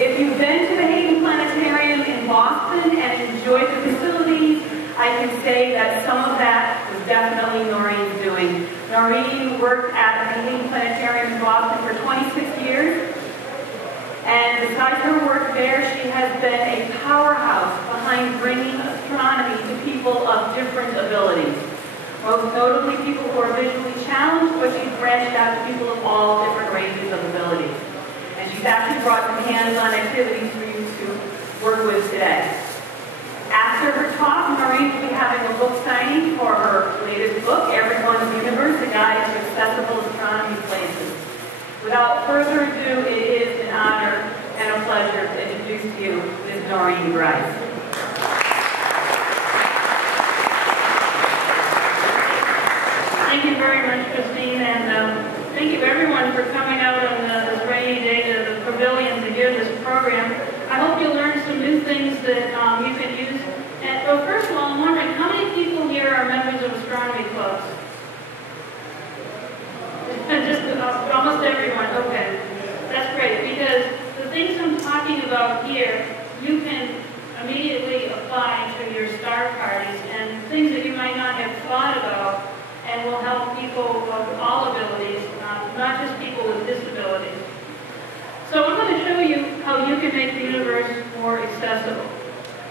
If you've been to the Hayden Planetarium in Boston and enjoyed the facilities, I can say that some of that was definitely Noreen's doing. Noreen worked at the Hayden Planetarium in Boston for 26 years. And besides her work there, she has been a powerhouse behind bringing astronomy to people of different abilities. Most notably people who are visually challenged, but she's branched out to people of all different ranges of abilities. And she's actually brought some hands-on activities for you to work with today. After her talk, Noreen will be having a book signing for her latest book, Everyone's Universe, A Guide to Accessible Astronomy Places. Without further ado, it is an honor and a pleasure to introduce to you Ms. Noreen Grice. Thank you very much, Christine, and thank you everyone for coming out on this rainy day to the pavilion to hear this program. I hope you'll learn some new things that you can use. And well, first of all, I'm wondering, how many people here are members of astronomy clubs? Just almost everyone. Okay, that's great, because the things I'm talking about here, you can immediately apply to your star parties, and things that you might not have thought about, and will help people of all abilities, not just people with disabilities. So I'm going to show you how you can make the universe more accessible.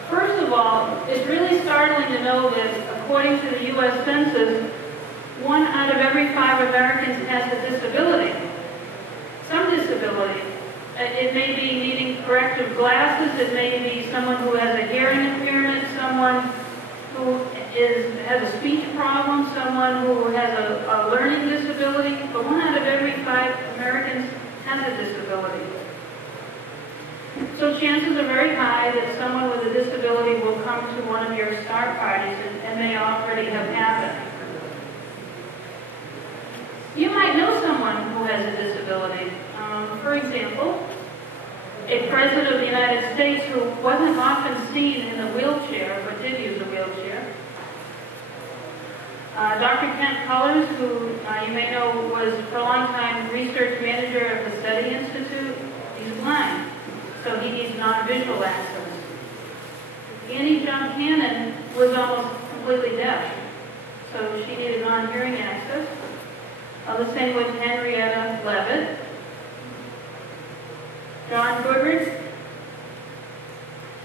First of all, it's really startling to know that according to the U.S. Census, 1 out of every 5 Americans has a disability. Some disability. It may be needing corrective glasses, it may be someone who has a hearing impairment, someone who has a speech problem, someone who has a learning disability, but 1 out of every 5 Americans has a disability. So chances are very high that someone with a disability will come to one of your star parties, and may already have happened. You might know someone who has a disability. For example, a president of the United States who wasn't often seen in a wheelchair, but did use a wheelchair. Dr. Kent Cullers, who you may know was for a long time research manager of the SETI Institute, he's blind, so he needs non-visual access. Annie John Cannon was almost completely deaf, so she needed non-hearing access. The same with Henrietta Leavitt, John Goodrich,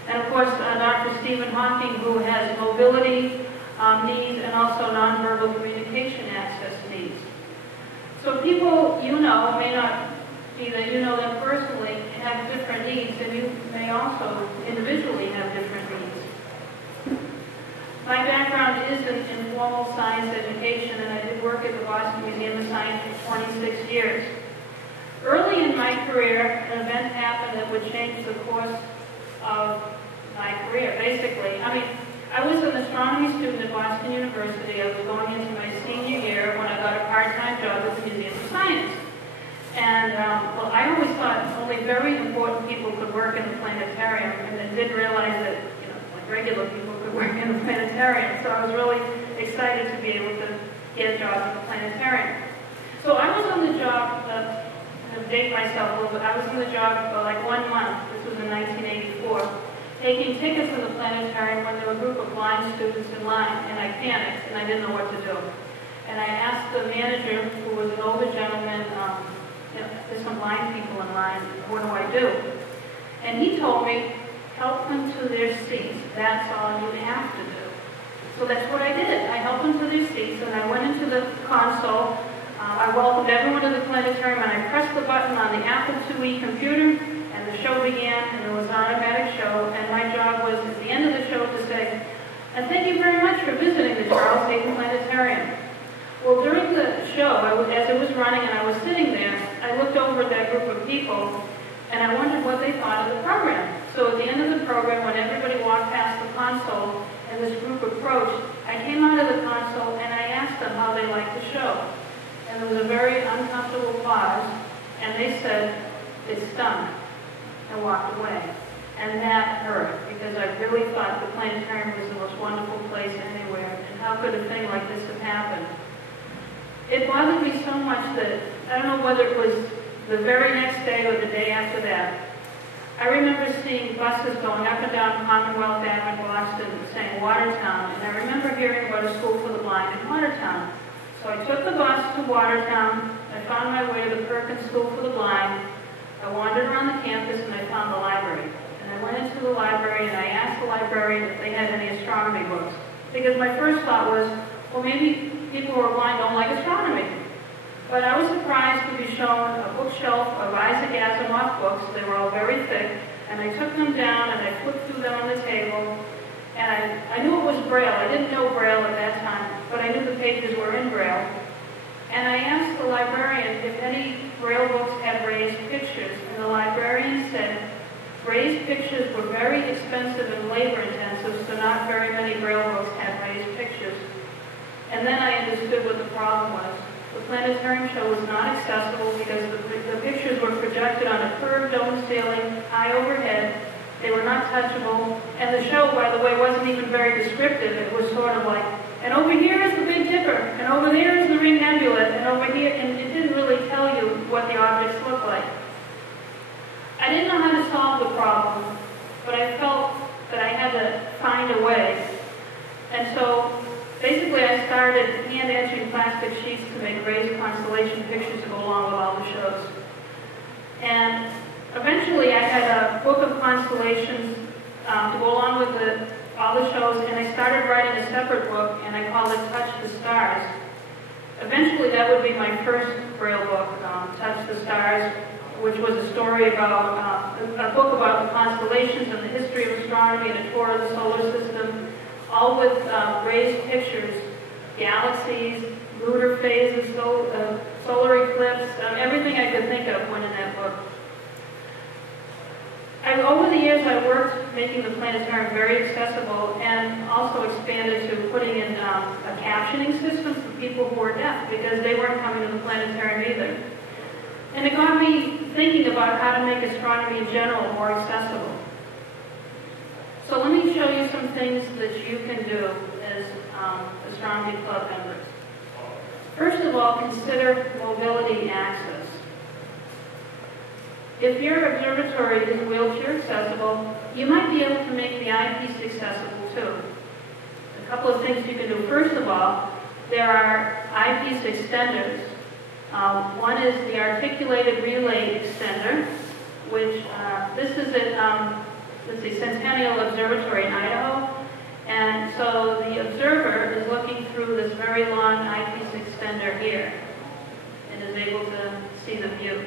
and of course Dr. Stephen Hawking, who has mobility needs and also nonverbal communication access needs. So people you know may not be that you know them personally have different needs, and you may also individually have different needs. My background is in formal science education, and I did work at the Boston Museum of Science for 26 years. Early in my career, an event happened that would change the course of my career, basically. I was an astronomy student at Boston University. I was going into my senior year when I got a part-time job at the Museum of Science. And, well, I always thought only very important people could work in the planetarium, and then didn't realize that, you know, like regular people could work in the planetarium. So I was really excited to be able to get a job at the planetarium. So I was on the job, to date myself a little bit, I was on the job for like 1 month. This was in 1984. Taking tickets to the planetarium when there were a group of blind students in line, and I panicked, and I didn't know what to do. And I asked the manager, who was an older gentleman, you know, there's some blind people in line, what do I do? And he told me, help them to their seats. That's all you have to do. So that's what I did. I helped them to their seats, and I went into the console. I welcomed everyone to the planetarium, and I pressed the button on the Apple IIe computer, and the show began, and it was an automatic show, and my job was at the end of the show to say, and thank you very much for visiting the Charles Hayden Planetarium. Well, during the show, as it was running and I was sitting there, I looked over at that group of people, and I wondered what they thought of the program. So at the end of the program, when everybody walked past the console and this group approached, I came out of the console and I asked them how they liked the show. And there was a very uncomfortable pause, and they said, it stunk, and walked away. And that hurt, because I really thought the planetarium was the most wonderful place anywhere, and how could a thing like this have happened? It bothered me so much that, I don't know whether it was the very next day or the day after that, I remember seeing buses going up and down Commonwealth Avenue in Boston saying Watertown, and I remember hearing about a school for the blind in Watertown. So I took the bus to Watertown, I found my way to the Perkins School for the Blind, I wandered around the campus and I found the library. And I went into the library and I asked the librarian if they had any astronomy books. Because my first thought was, well, maybe people who are blind don't like astronomy. But I was surprised to be shown a bookshelf of Isaac Asimov books. They were all very thick. And I took them down and I flipped through them on the table. And I knew it was Braille. I didn't know Braille at that time, but I knew the pages were in Braille. And I asked the librarian if any Braille books had raised pictures. And the librarian said raised pictures were very expensive and labor-intensive, so not very many Braille books had raised pictures. And then I understood what the problem was. The planetarium show was not accessible because the pictures were projected on a curved dome ceiling, high overhead. They were not touchable. And the show, by the way, wasn't even very descriptive. It was sort of like, and over here is the Big Dipper, and over there is the Ring Nebula, and over here, and it didn't really tell you what the objects looked like. I didn't know how to solve the problem, but I felt that I had to find a way. And so basically I started hand-etching plastic sheets to make raised constellation pictures to go along with all the shows. And eventually I had a book of constellations to go along with all the shows, and I started writing a separate book, and I called it Touch the Stars. Eventually that would be my first Braille book, Touch the Stars, which was a story about, a book about the constellations and the history of astronomy and a tour of the solar system, all with raised pictures, galaxies, lunar phases, solar eclipse, everything I could think of went in that book. Over the years, I worked making the planetarium very accessible and also expanded to putting in a captioning system for people who were deaf because they weren't coming to the planetarium either. And it got me thinking about how to make astronomy in general more accessible. So let me show you some things that you can do as Astronomy Club members. First of all, consider mobility access. If your observatory is wheelchair accessible, you might be able to make the eyepiece accessible too. A couple of things you can do. First of all, there are eyepiece extenders. One is the articulated relay extender, which this is at let's see, Centennial Observatory in Idaho. And so the observer is looking through this very long eyepiece extender here and is able to see the view.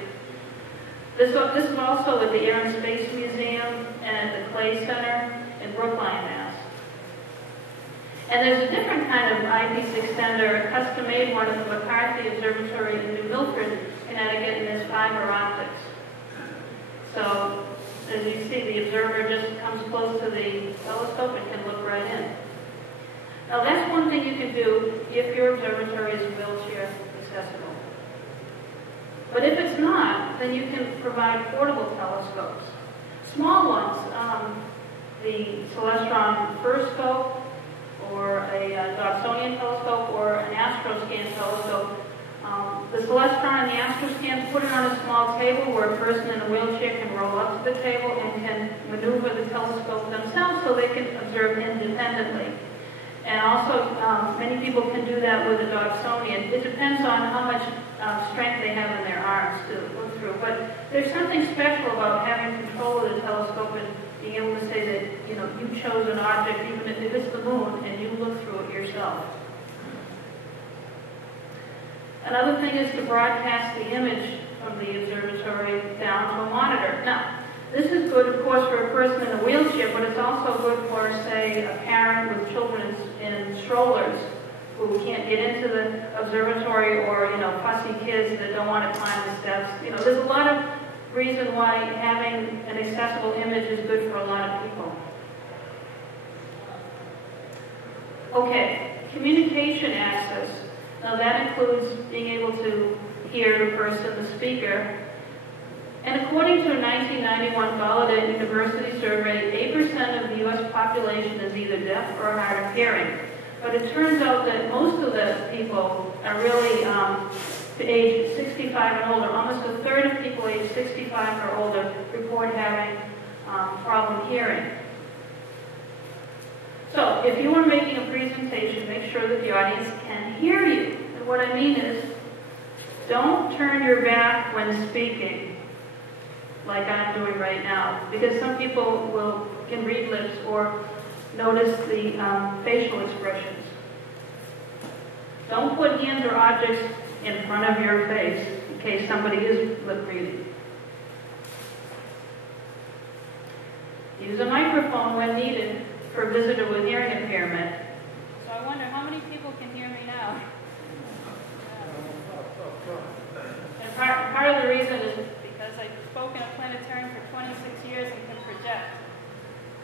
This is also at the Air and Space Museum and at the Clay Center in Brookline, Mass. And there's a different kind of eyepiece extender, a custom-made one at the McCarthy Observatory in New Milford, Connecticut, and it's fiber optics. So, as you see, the observer just comes close to the telescope and can look right in. Now, that's one thing you can do if your observatory is wheelchair accessible. But if it's not, then you can provide portable telescopes. Small ones, the Celestron First Scope, or a Dobsonian telescope, or an Astroscan telescope. The Celestron and the Astroscan put it on a small table where a person in a wheelchair can roll up to the table and can maneuver the telescope themselves so they can observe independently. And also, many people can do that with a Dobsonian. It depends on how much strength they have in their arms to look through. But there's something special about having control of the telescope and being able to say that, you chose an object, even if it's the moon, and you look through it yourself. Another thing is to broadcast the image from the observatory down to a monitor. Now, this is good, of course, for a person in a wheelchair, but it's also good for, say, a parent with children in strollers who can't get into the observatory, or, fussy kids that don't want to climb the steps. There's a lot of reason why having an accessible image is good for a lot of people. Okay, communication access. Now that includes being able to hear the person, the speaker. And according to a 1991 Gallaudet University survey, 8% of the U.S. population is either deaf or hard of hearing. But it turns out that most of the people are really age 65 and older. Almost a third of people age 65 or older report having problem hearing. So if you are making a presentation, make sure that the audience can hear you. And what I mean is, don't turn your back when speaking, like I'm doing right now, because some people can read lips or notice the facial expressions. Don't put hands or objects in front of your face in case somebody is lip reading. Use a microphone when needed for a visitor with hearing impairment. So I wonder how many people can hear me now? And part of the reason is because I've spoken a planetarium for 26 years and can project.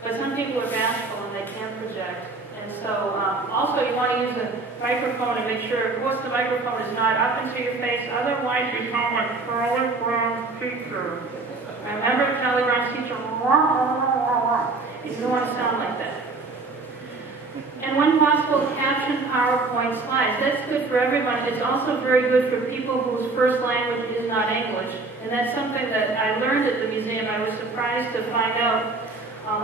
But some people are bashful and they can't project. And so also you want to use a microphone and make sure, of course, the microphone is not up into your face, otherwise you sound like Charlie Brown's teacher. Remember Charlie Brown's teacher? You don't want to sound like that. And when possible, caption PowerPoint slides. That's good for everyone. It's also very good for people whose first language is not English. And that's something that I learned at the museum. I was surprised to find out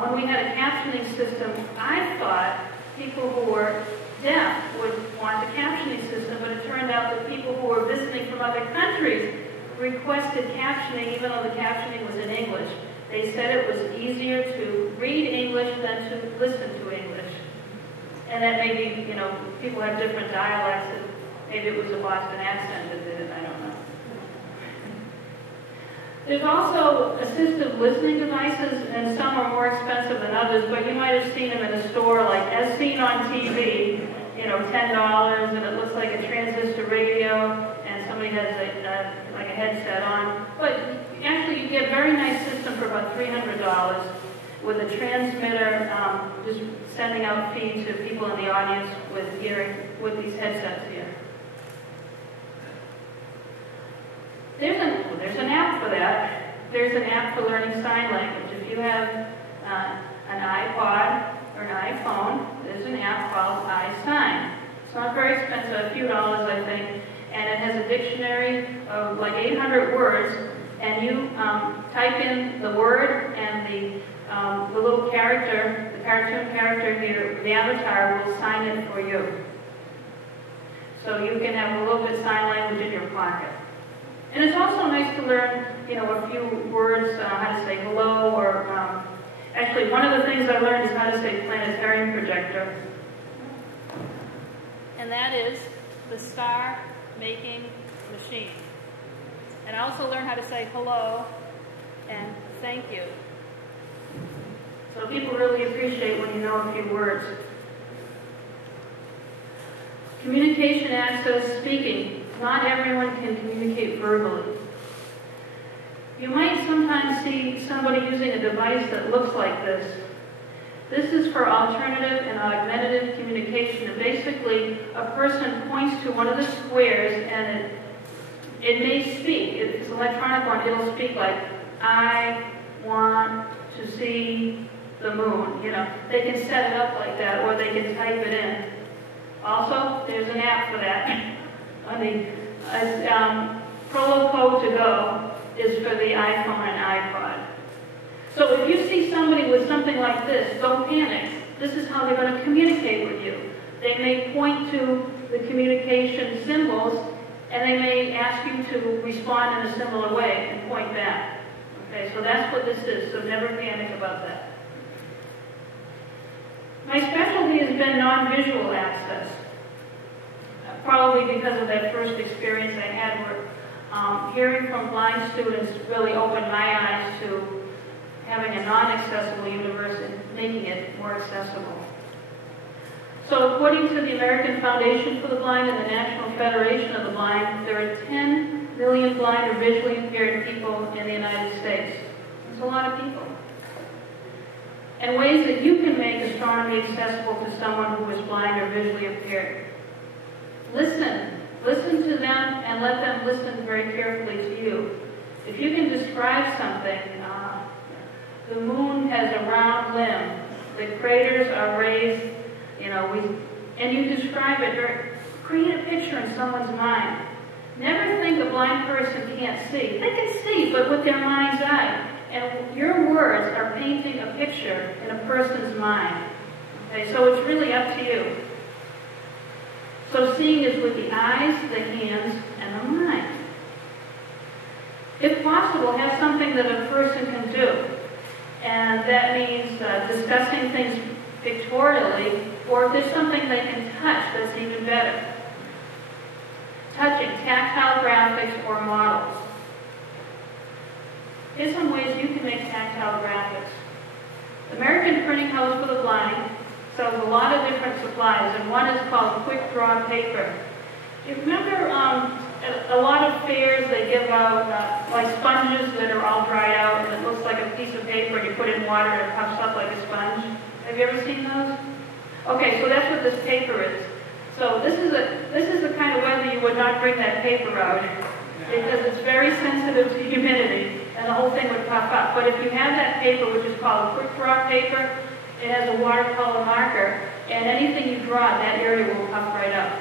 when we had a captioning system. I thought people who were deaf would want a captioning system, but it turned out that people who were visiting from other countries requested captioning even though the captioning was in English. They said it was easier to read English than to listen to English. And that maybe, people have different dialects, and maybe it was a Boston accent that did it, I don't know. There's also assistive listening devices, and some are more expensive than others, but you might have seen them in a store, like as seen on TV, $10, and it looks like a transistor radio, and somebody has like a headset on. But actually, you get a very nice system for about $300 with a transmitter, just sending out feed to people in the audience with these headsets here. There's an app for that. There's an app for learning sign language. If you have an iPod or an iPhone, there's an app called iSign. It's not very expensive, a few dollars, I think, and it has a dictionary of like 800 words, and you type in the word and the little character, the cartoon character here, the avatar will sign it for you. So you can have a little bit of sign language in your pocket. And it's also nice to learn, a few words, how to say hello, or actually one of the things I learned is how to say planetarium projector. And that is the star-making machine. And I also learned how to say hello and thank you. So people really appreciate when you know a few words. Communication access, speaking. Not everyone can communicate verbally. You might sometimes see somebody using a device that looks like this. This is for alternative and augmentative communication. And basically, a person points to one of the squares and it may speak. It's an electronic one. It'll speak like, I want to see the moon. They can set it up like that, or they can type it in. Also, there's an app for that. Proloco to Go is for the iPhone and iPod. So if you see somebody with something like this, don't panic. This is how they're going to communicate with you. They may point to the communication symbols, and they may ask you to respond in a similar way and point back. Okay, so that's what this is, so never panic about that. My specialty has been non-visual access. Probably because of that first experience I had where hearing from blind students really opened my eyes to having a non-accessible universe and making it more accessible. So according to the American Foundation for the Blind and the National Federation of the Blind, there are 10 million blind or visually impaired people in the United States. That's a lot of people. And ways that you can make astronomy accessible to someone who is blind or visually impaired. Listen to them and let them listen very carefully to you. If you can describe something, the moon has a round limb, the craters are raised, and you describe it, create a picture in someone's mind. Never think a blind person can't see. They can see, but with their mind's eye. And your words are painting a picture in a person's mind. Okay, so it's really up to you. So seeing is with the eyes, the hands, and the mind. If possible, have something that a person can do. And that means discussing things pictorially, or if there's something they can touch, that's even better. Touching, tactile graphics or models. Here's some ways you can make tactile graphics. American Printing House for the Blind sells a lot of different supplies, and one is called Quick Draw Paper. You remember at a lot of fairs they give out like sponges that are all dried out, and it looks like a piece of paper, and you put it in water and it puffs up like a sponge. Have you ever seen those? Okay, so that's what this paper is. So this is the kind of weather you would not bring that paper out, because it's very sensitive to humidity, and the whole thing would puff up. But if you have that paper, which is called Quick Draw Paper, it has a watercolor marker, and anything you draw, that area will puff right up.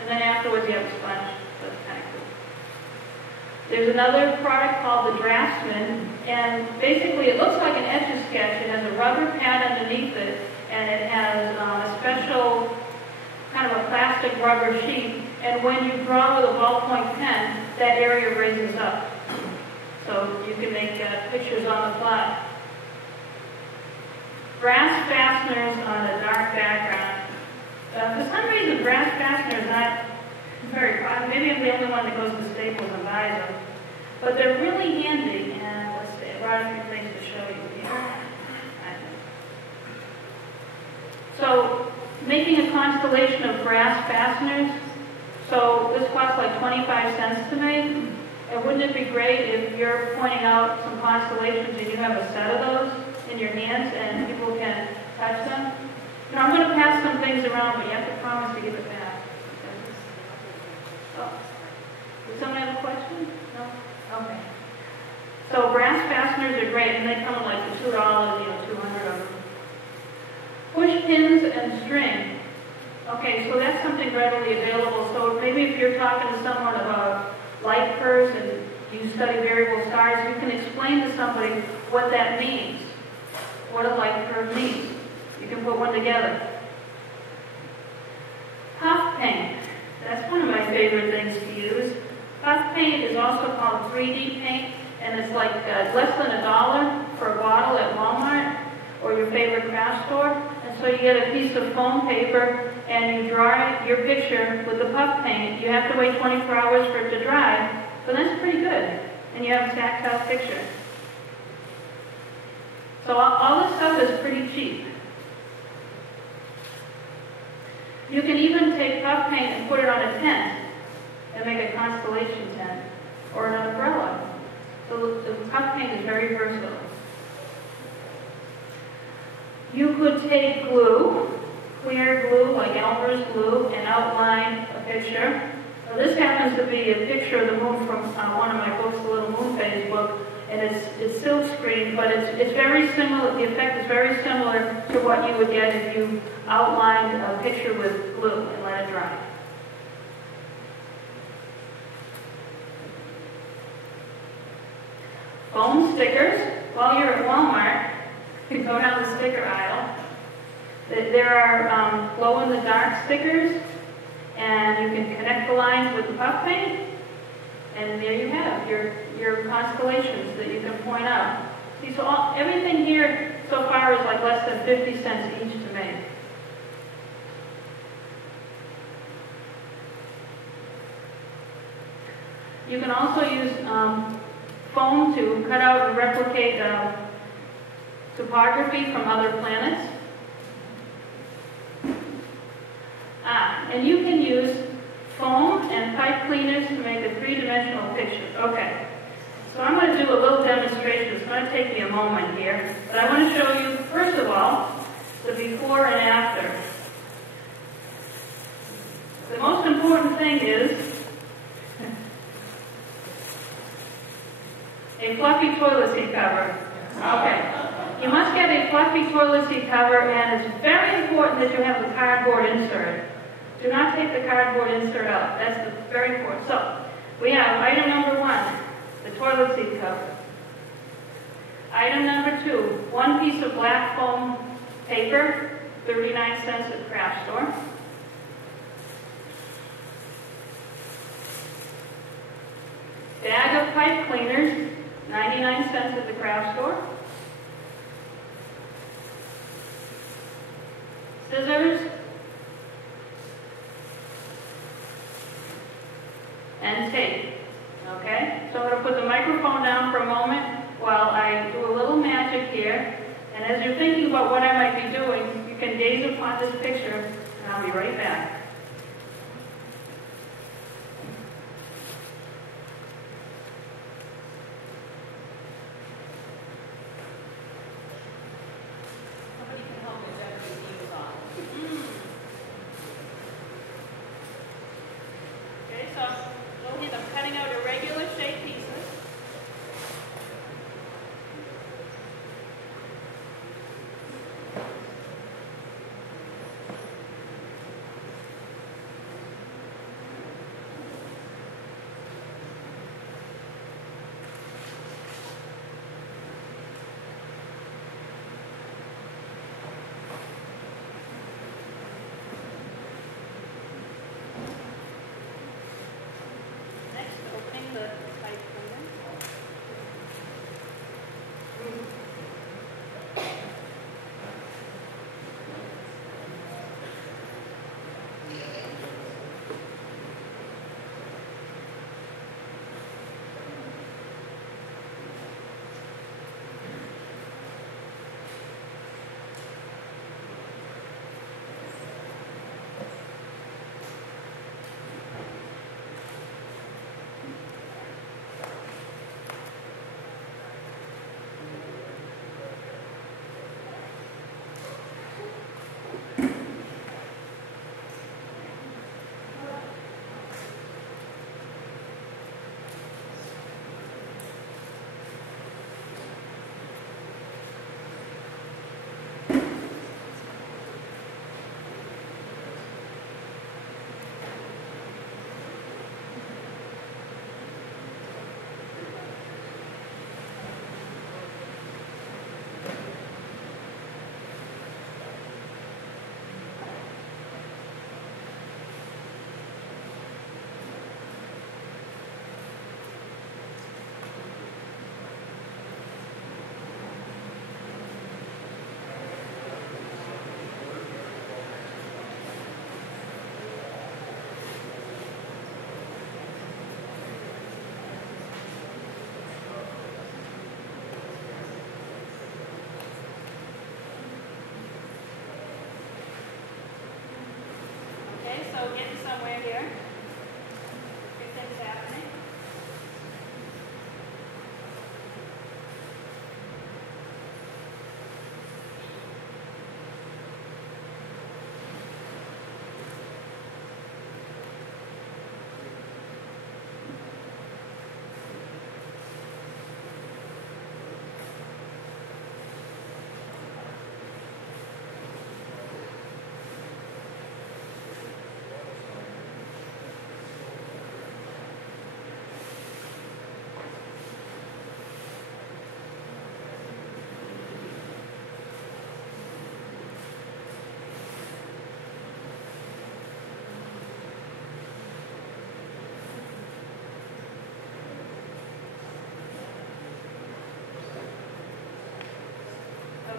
And then afterwards you have a sponge. That's kind of cool. There's another product called the Draftsman, and basically it looks like an Etch-a-Sketch. It has a rubber pad underneath it, and it has a special kind of a plastic rubber sheet, and when you draw with a ballpoint pen, that area raises up. So you can make pictures on the fly. Brass fasteners on a dark background. For some reason, brass fasteners not very common. Maybe I'm the only one that goes to Staples and buys them. But they're really handy, and let's see, I brought a few things to show you here. So, making a constellation of brass fasteners. So this costs like 25 cents to make. And wouldn't it be great if you're pointing out some constellations and you have a set of those in your hands and people can touch them? You know, I'm going to pass some things around, but you have to promise to give it back. Oh. Does someone have a question? No? Okay. So brass fasteners are great, and they come in like for $2, 200 of them. Push pins and string. Okay, so that's something readily available. So maybe if you're talking to someone about light curves and you study variable stars, you can explain to somebody what that means, what a light curve means. You can put one together. Puff paint. That's one of my favorite things to use. Puff paint is also called 3D paint, and it's like less than $1 for a bottle at Walmart or your favorite craft store. And so you get a piece of foam paper and you dry your picture with the puff paint. You have to wait 24 hours for it to dry, but that's pretty good. And you have a tactile picture. So all this stuff is pretty cheap. You can even take puff paint and put it on a tent and make a constellation tent or an umbrella. So the puff paint is very versatile. You could take glue, clear glue like Elmer's glue, and outline a picture. Now, this happens to be a picture of the moon from one of my books, the Little Moon Phase book, and it's silk screen, but it's very similar. The effect is very similar to what you would get if you outlined a picture with glue and let it dry. Foam stickers. While you're at Walmart, you can go down the sticker aisle. There are glow-in-the-dark stickers, and you can connect the lines with the puff paint, and there you have your constellations that you can point out. See, so everything here so far is like less than 50 cents each to make. You can also use foam to cut out and replicate topography from other planets. And you can use foam and pipe cleaners to make a three-dimensional picture. Okay, so I'm going to do a little demonstration. It's going to take me a moment here, but I want to show you, first of all, the before and after. The most important thing is a fluffy toilet seat cover. Okay. You must get a fluffy toilet seat cover, and it's very important that you have the cardboard insert. Do not take the cardboard insert out. That's very important. So, we have item number 1, the toilet seat cover. Item number 2, 1 piece of black foam paper, 39 cents at the craft store. Bag of pipe cleaners, 99 cents at the craft store. Scissors. And tape. Okay? So I'm going to put the microphone down for a moment while I do a little magic here. And as you're thinking about what I might be doing, you can gaze upon this picture, and I'll be right back. Somebody can help me with everything on. Okay, so I'm cutting out irregular shaped pieces. Next, opening the pipe cleaner. Okay, so getting somewhere here. Good things happening.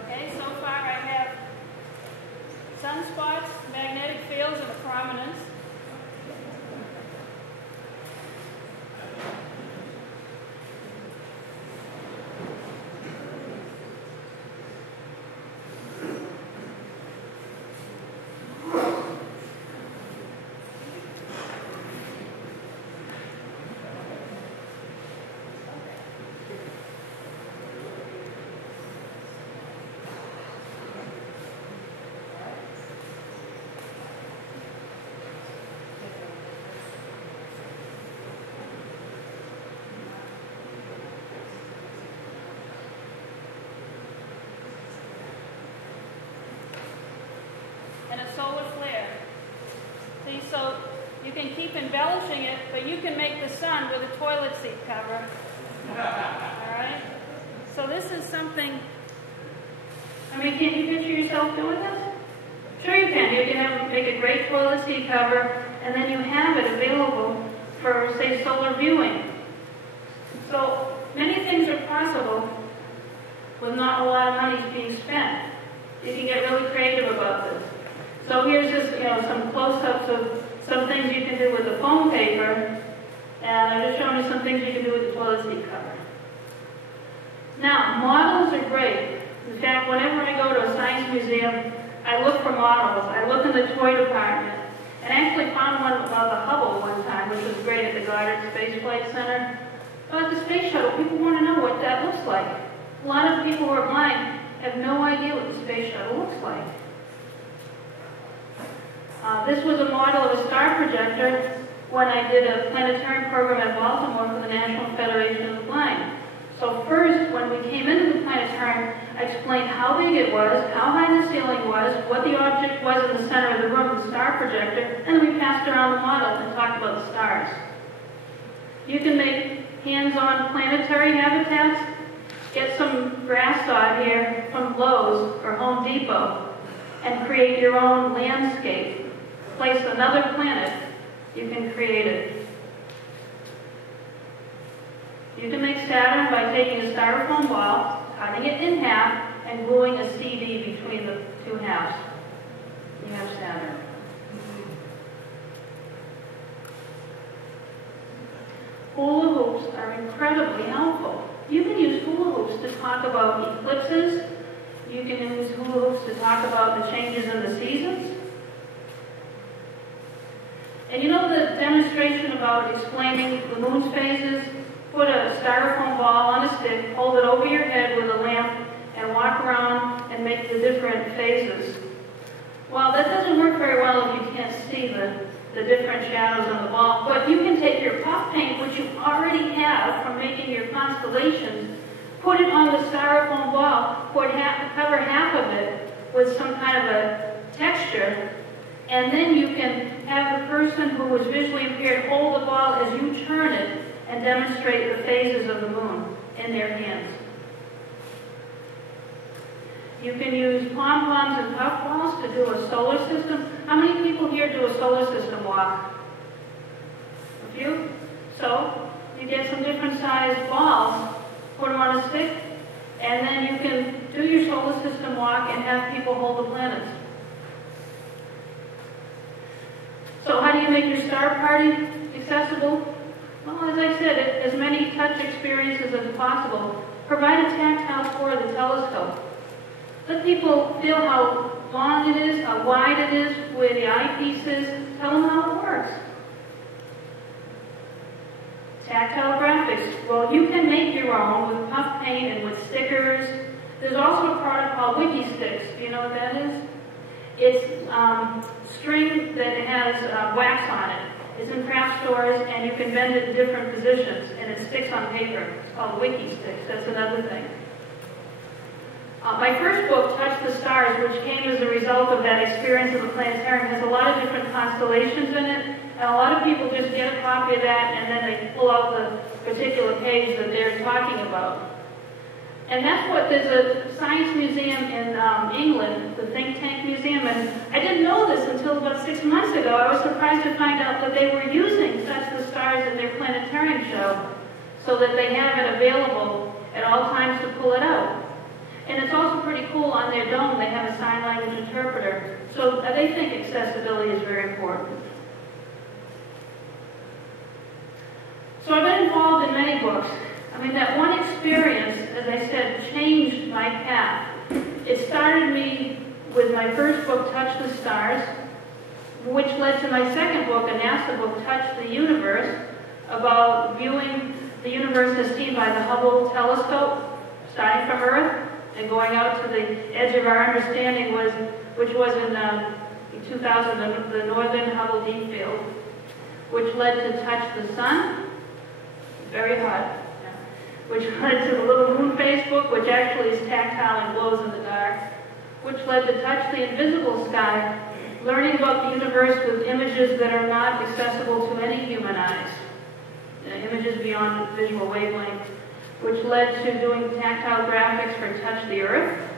Okay, so far I have sunspots, magnetic fields, and prominence. And a solar flare. See, so you can keep embellishing it, but you can make the sun with a toilet seat cover. All right? So this is something, I mean, can't you picture yourself doing this? Sure you can. You can make a great toilet seat cover, and then you have it available for, say, solar viewing. So many things are possible with not a lot of money being spent. You can get really creative about this. So here's just, some close-ups of some things you can do with the foam paper, and I'm just showing you some things you can do with the toilet seat cover. Now, models are great. In fact, whenever I go to a science museum, I look for models. I look in the toy department, and I actually found one about the Hubble one time, which was great at the Goddard Space Flight Center. About the space shuttle, people want to know what that looks like. A lot of people who are blind have no idea what the space shuttle looks like. This was a model of a star projector when I did a planetarium program at Baltimore for the National Federation of the Blind. So first, when we came into the planetarium, I explained how big it was, how high the ceiling was, what the object was in the center of the room, the star projector, and then we passed around the model and talked about the stars. You can make hands-on planetary habitats. Get some grass sod here from Lowe's or Home Depot and create your own landscape. Place another planet, you can create it. You can make Saturn by taking a styrofoam ball, cutting it in half, and gluing a CD between the two halves. You have Saturn. Hula hoops are incredibly helpful. You can use hula hoops to talk about eclipses. You can use hula hoops to talk about the changes in the seasons. And you know the demonstration about explaining the moon's phases? Put a styrofoam ball on a stick, hold it over your head with a lamp, and walk around and make the different phases. Well, that doesn't work very well if you can't see the different shadows on the ball, but you can take your puff paint, which you already have from making your constellations, put it on the styrofoam ball, cover half of it with some kind of a texture, and then you can have the person who is visually impaired hold the ball as you turn it and demonstrate the phases of the moon in their hands. You can use pom-poms and puffballs to do a solar system. How many people here do a solar system walk? A few? So, you get some different sized balls, put them on a stick, and then you can do your solar system walk and have people hold the planets. So how do you make your star party accessible? Well, as I said, as many touch experiences as possible. Provide a tactile tour of the telescope. Let people feel how long it is, how wide it is, where the eyepiece is. Tell them how it works. Tactile graphics. Well, you can make your own with puff paint and with stickers. There's also a product called Wiki Sticks. Do you know what that is? It's string that has wax on it. It's in craft stores, and you can bend it in different positions, and it sticks on paper. It's called Wiki Sticks. That's another thing. My first book, Touch the Stars, which came as a result of that experience of the planetarium, has a lot of different constellations in it, and a lot of people just get a copy of that, and then they pull out the particular page that they're talking about. And that's what, there's a science museum in England, the Think Tank Museum, and I didn't know this until about 6 months ago. I was surprised to find out that they were using Touch the Stars in their planetarium show so that they have it available at all times to pull it out. And it's also pretty cool on their dome, they have a sign language interpreter. So they think accessibility is very important. So I've been involved in many books. I mean, that one experience, as I said, changed my path. It started me with my first book, Touch the Stars, which led to my second book, a NASA book, Touch the Universe, about viewing the universe as seen by the Hubble telescope, starting from Earth and going out to the edge of our understanding, which was in 2000, the Northern Hubble Deep Field, which led to Touch the Sun, very hot, which led to the Little Moon phase book, which actually is tactile and glows in the dark, which led to Touch the Invisible Sky, learning about the universe with images that are not accessible to any human eyes, images beyond visual wavelength, which led to doing tactile graphics for Touch the Earth.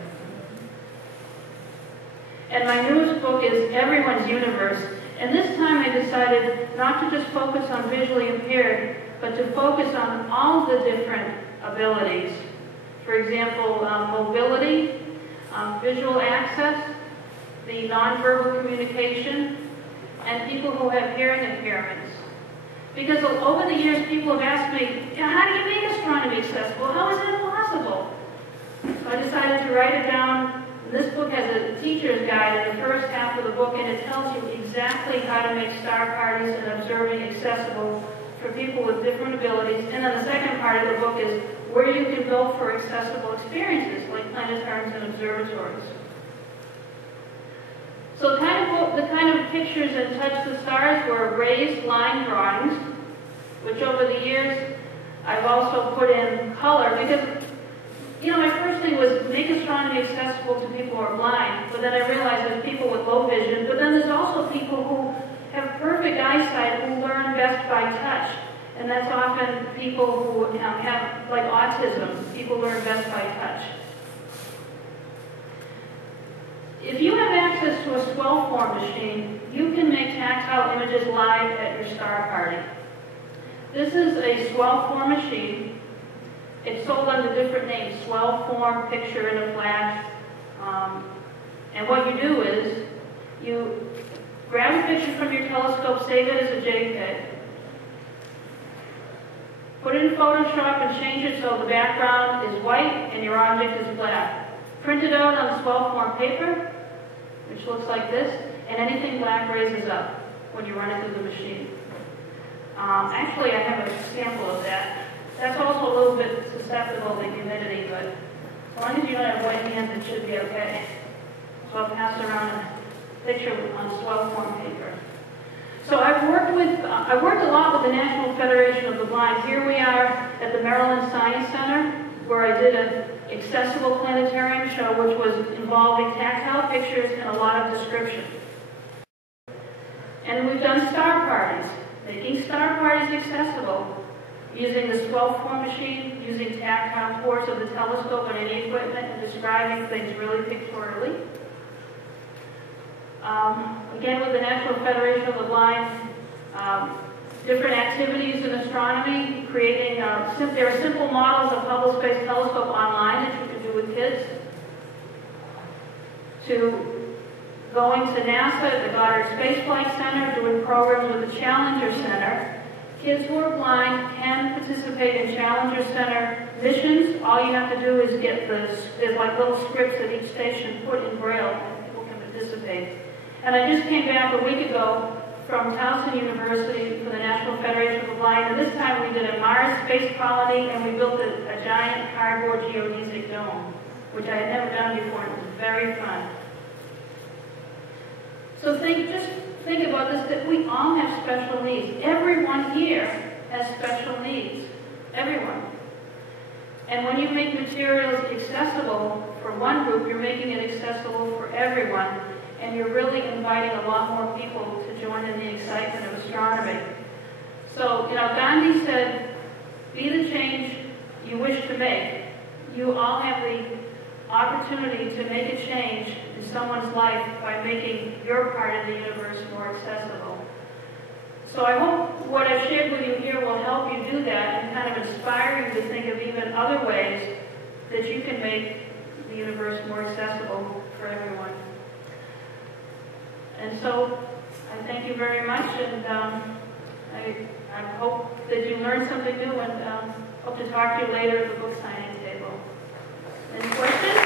And my newest book is Everyone's Universe. And this time I decided not to just focus on visually impaired, but to focus on all the different abilities. For example, mobility, visual access, the nonverbal communication, and people who have hearing impairments. Because over the years, people have asked me, how do you make astronomy accessible? How is that possible? So I decided to write it down. This book has a teacher's guide in the first half of the book, and it tells you exactly how to make star parties and observing accessible for people with different abilities. And then the second part of the book is where you can go for accessible experiences, like planetariums and observatories. So the kind of pictures in Touch the Stars were raised line drawings, which over the years I've also put in color, because my first thing was make astronomy accessible to people who are blind, but then I realized there's people with low vision, but then there's also people who have perfect eyesight who learn best by touch. And that's often people who have, like autism, people learn best by touch. If you have access to a swell form machine, you can make tactile images live at your star party. This is a swell form machine. It's sold under different names, swell form, picture in a flash. And what you do is you grab a picture from your telescope, save it as a JPEG, put it in Photoshop and change it so the background is white and your object is black. Print it out on swell form paper, which looks like this, and anything black raises up when you run it through the machine. Actually, I have a sample of that. That's also a little bit susceptible to humidity, but as long as you don't have white hands, it should be okay. So I'll pass around a picture on swell form paper. So I worked a lot with the National Federation of the Blind. Here we are at the Maryland Science Center, where I did an accessible planetarium show, which was involving tactile pictures and a lot of description. And we've done star parties, making star parties accessible, using the swell form machine, using tactile ports of the telescope and any equipment, and describing things really pictorially. Again, with the National Federation of the Blind, different activities in astronomy, creating, there are simple models of Hubble Space Telescope online that you can do with kids, to going to NASA, the Goddard Space Flight Center, doing programs with the Challenger Center. Kids who are blind can participate in Challenger Center missions. All you have to do is get there's like little scripts at each station put in Braille, and people can participate. And I just came back a week ago from Towson University for the National Federation of the Blind, and this time we did a Mars space colony, and we built a giant cardboard geodesic dome, which I had never done before, and it was very fun. So just think about this, that we all have special needs. Everyone here has special needs. Everyone. And when you make materials accessible for one group, you're making it accessible for everyone, and you're really inviting a lot more people to join in the excitement of astronomy. So, Gandhi said, be the change you wish to make. You all have the opportunity to make a change in someone's life by making your part of the universe more accessible. So I hope what I've shared with you here will help you do that and kind of inspire you to think of even other ways that you can make the universe more accessible for everyone. And so I thank you very much, and I hope that you learned something new, and hope to talk to you later at the book signing table. Any questions?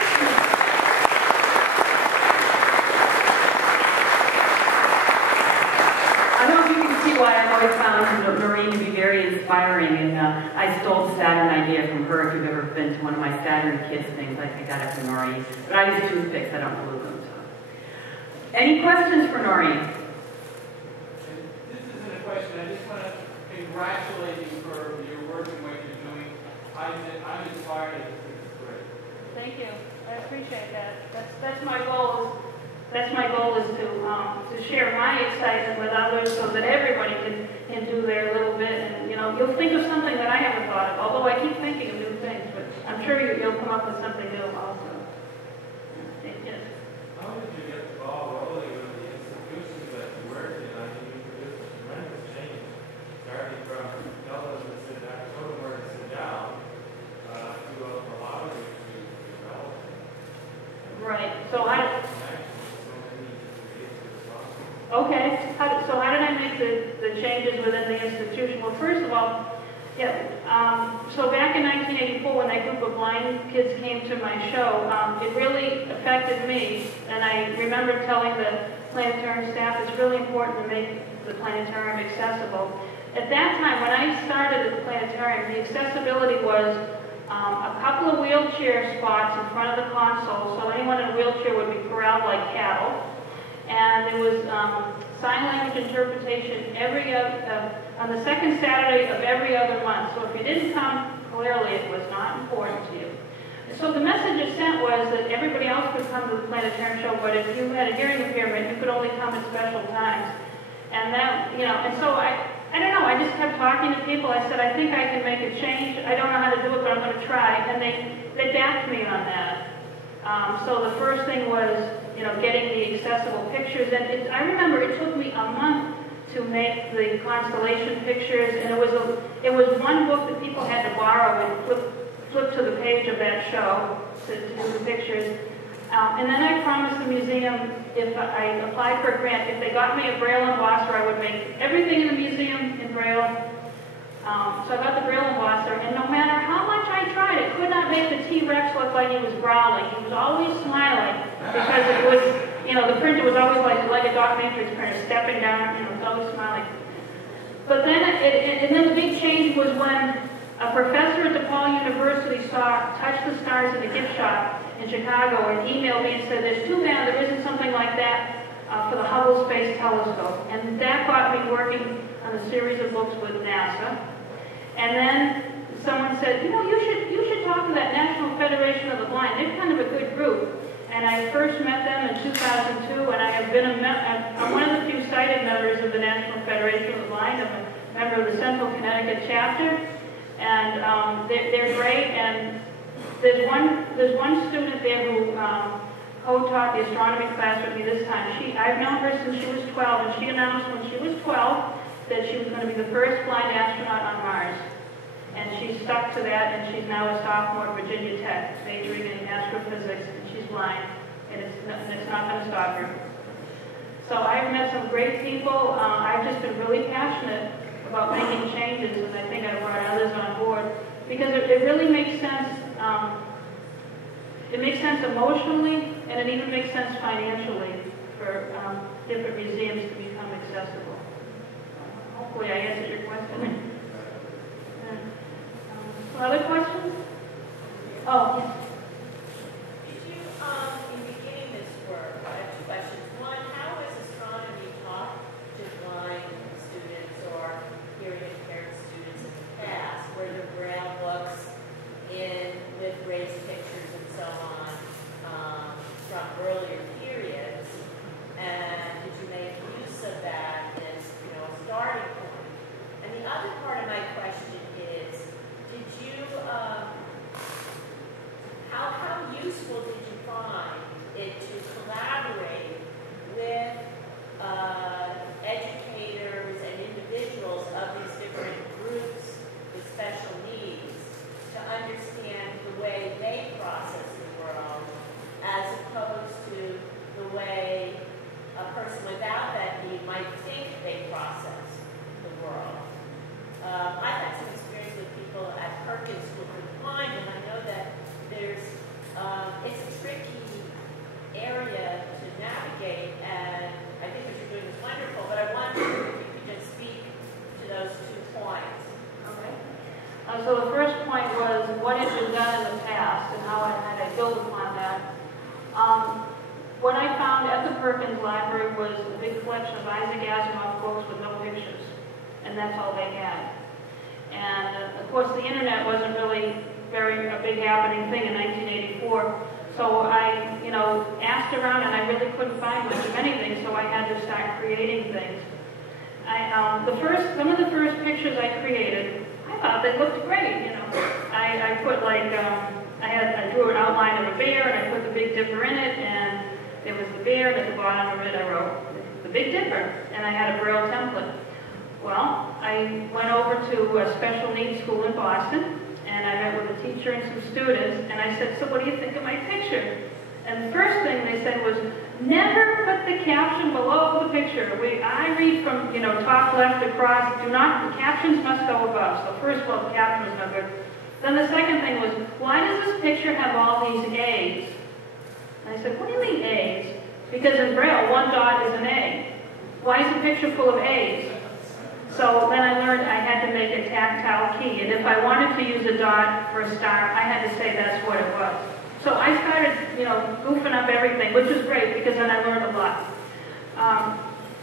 I don't know if you can see why I've always found Noreen to be very inspiring, and I stole the Saturn idea from her. If you've ever been to one of my Saturn Kids things, I got it from Noreen. But I use toothpicks, I don't glue them. So. Any questions for Noreen? This isn't a question, I just want to congratulate you for your work and what you're doing. I'm inspired. Thank you. I appreciate that. That's my goal. That's my goal is to share my excitement with others so that everybody can do their little bit. And you'll think of something that I haven't thought of. Although I keep thinking of new things. sure you'll come up with something new also. Yes. How did you get the ball rolling with the institutions that you worked in? I mean, you produced a tremendous change, starting from tell them to sit down, show them where to sit down, to allow you to develop. Right. So I. So Okay. So how did I make the changes within the institution? Well, first of all, so back in 1984, when that group of blind kids came to my show, it really affected me, and I remember telling the planetarium staff it's really important to make the planetarium accessible. At that time, when I started at the planetarium, the accessibility was a couple of wheelchair spots in front of the console, so anyone in a wheelchair would be corralled like cattle, and there was sign language interpretation on the second Saturday of every other month. So if you didn't come, clearly it was not important to you. So the message it sent was that everybody else could come to the planetarium show, but if you had a hearing impairment, you could only come at special times. And that, and so I don't know, I just kept talking to people. I said, I think I can make a change. I don't know how to do it, but I'm going to try. And they backed me on that. So the first thing was, getting the accessible pictures. And I remember it took me a month to make the constellation pictures, and it was one book that people had to borrow and flip to the page of that show to do the pictures. And then I promised the museum, if I applied for a grant, if they got me a Braille embosser, I would make everything in the museum in Braille. So I got the Braille embosser, and no matter how much I tried, it could not make the T-Rex look like he was growling. He was always smiling, because it was, the printer was always like a dot matrix printer, stepping down, it was always smiling. But then, and then the big change was when a professor at DePaul University saw Touch the Stars in a gift shop in Chicago and emailed me and said, there's too bad there isn't something like that for the Hubble Space Telescope. And that got me working on a series of books with NASA. And then someone said, you should talk to that National Federation of the Blind. They're kind of a good group. And I first met them in 2002, and I have been I'm one of the few sighted members of the National Federation of the Blind. I'm a member of the Central Connecticut chapter, and they're great. And there's one student there who co-taught the astronomy class with me this time. I've known her since she was 12, and she announced when she was 12 that she was going to be the first blind astronaut on Mars. And she stuck to that, and she's now a sophomore at Virginia Tech, majoring in astrophysics, and she's blind, and it's not going to stop her. So I've met some great people. I've just been really passionate about making changes, and I think I brought others on board, because it really makes sense. It makes sense emotionally, and it even makes sense financially for different museums to become accessible. Hopefully I answered your question. Other questions? Oh, yes. Did you, in beginning this work, I have two questions. One, how was astronomy taught to blind students or hearing impaired students in the past? Were there Braille books with raised pictures and so on from earlier periods? And did you make use of that as a starting point? And the other part of my question is, how useful did you find it to collaborate with educators and individuals of these different groups with special needs to understand the way they process the world as opposed to the way a person without that need might think they process the world? I've had some experience with people at Perkins School for the Blind, and I know that it's a tricky area to navigate, and I think what you're doing is wonderful, but I wonder if you could just speak to those 2 points. Okay. So the first point was what had been done in the past and how I built upon that. What I found at the Perkins Library was a big collection of Isaac Asimov books with no pictures, and that's all they had. And of course, the internet wasn't really a big happening thing in 1984. So I, asked around, and I really couldn't find much of anything. So I had to start creating things. Some of the first pictures I created, I thought they looked great. I put like I drew an outline of a bear, and I put the Big Dipper in it, and there was the bear, and at the bottom of it I wrote the Big Dipper, and I had a Braille template. Well, I went over to a special needs school in Boston, and I met with a teacher and some students, and I said, so what do you think of my picture? And the first thing they said was, never put the caption below the picture. I read from, top left across. The captions must go above. So first of all, the caption was no good. Then the second thing was, why does this picture have all these A's? And I said, what do you mean A's? Because in Braille, one dot is an A. Why is the picture full of A's? So then I learned I had to make a tactile key, and if I wanted to use a dot for a star, I had to say that's what it was. So I started, goofing up everything, which was great because then I learned a lot.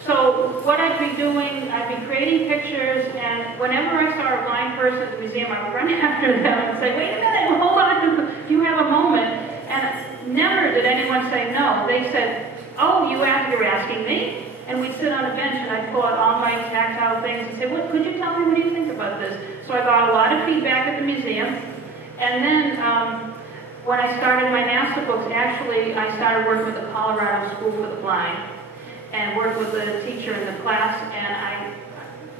So what I'd be doing, I'd be creating pictures, and whenever I saw a blind person at the museum, I would run after them and say, wait a minute, hold on, you have a moment. And never did anyone say no. They said, oh, you're asking me? And we'd sit on a bench, and I'd pull out all my tactile things and say, well, could you tell me, what do you think about this? So I got a lot of feedback at the museum. And then when I started my master books, actually, I started working with the Colorado School for the Blind and worked with the teacher in the class. And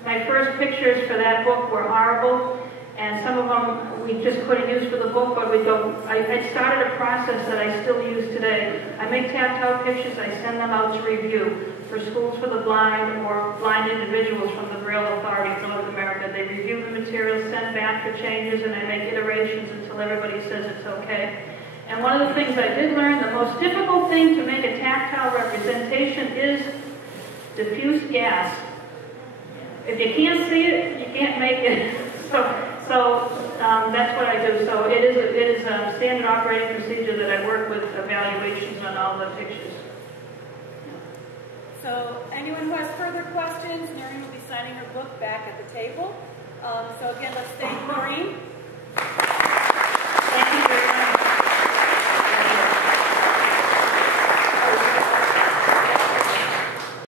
my first pictures for that book were horrible. And some of them we just couldn't use for the book, but I started a process that I still use today. I make tactile pictures, I send them out to review for schools for the blind or blind individuals from the Braille Authority of North America. They review the material, send back for changes, and I make iterations until everybody says it's okay. And one of the things I did learn, the most difficult thing to make a tactile representation is diffuse gas. If you can't see it, you can't make it. So that's what I do. So it is a standard operating procedure that I work with evaluations on all the pictures. So anyone who has further questions, Noreen will be signing her book back at the table. So again, let's thank Noreen.